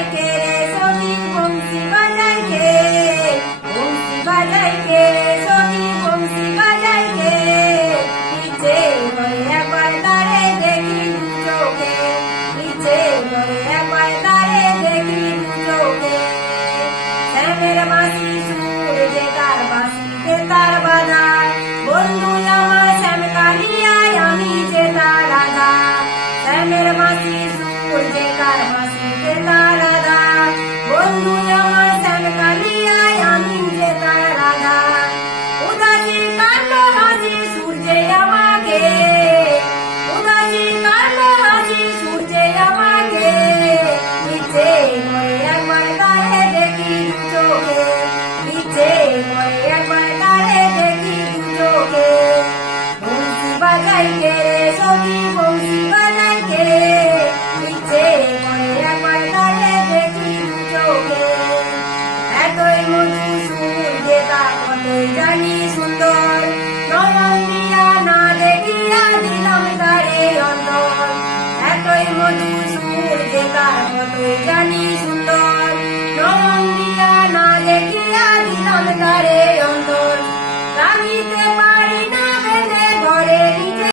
বাজায় কে রে সখী বংশী বাজায় কে, বংশী বাজায় কে রে সখী বংশী বাজায় কে, ইচ্ছে করে একবার তারে দেখি দু চোখে, ইচ্ছে করে একবার তারে দেখি দু চোখে। শ্যামের বাঁশি সুর যে তার বাঁশিতে তার বাধা, বন্ধু আমার শ্যাম কালিয়ায় আমি যে তার রাধা। শ্যামের বাঁশি সুর যে তার বাঁশিতে তার রাধা, বন্ধু আমার শ্যাম কালিয়ায় আমি যে তার রাধা। উদাসী কালো হাসি সূর্যে আমাকে, উদাসী কালো হাসি সূর্যে আমাকে, ইচ্ছে করে একবার তারে দেখি দু চোখে, ইচ্ছে করে একবার তারে দেখি দু চোখে। বংশী বাজাই কে রে সখী বংশী বাজাই কে, ইচ্ছে করে একবার তারে দেখি দু চোখে। এতই মধু সুর যে তার কতই জানি সুন্দর, নয়ন দিয়া না দেখিয়া দিলাম তারে অন্তর। এতই মধু সুর যে তার কতই জানি সুন্দর,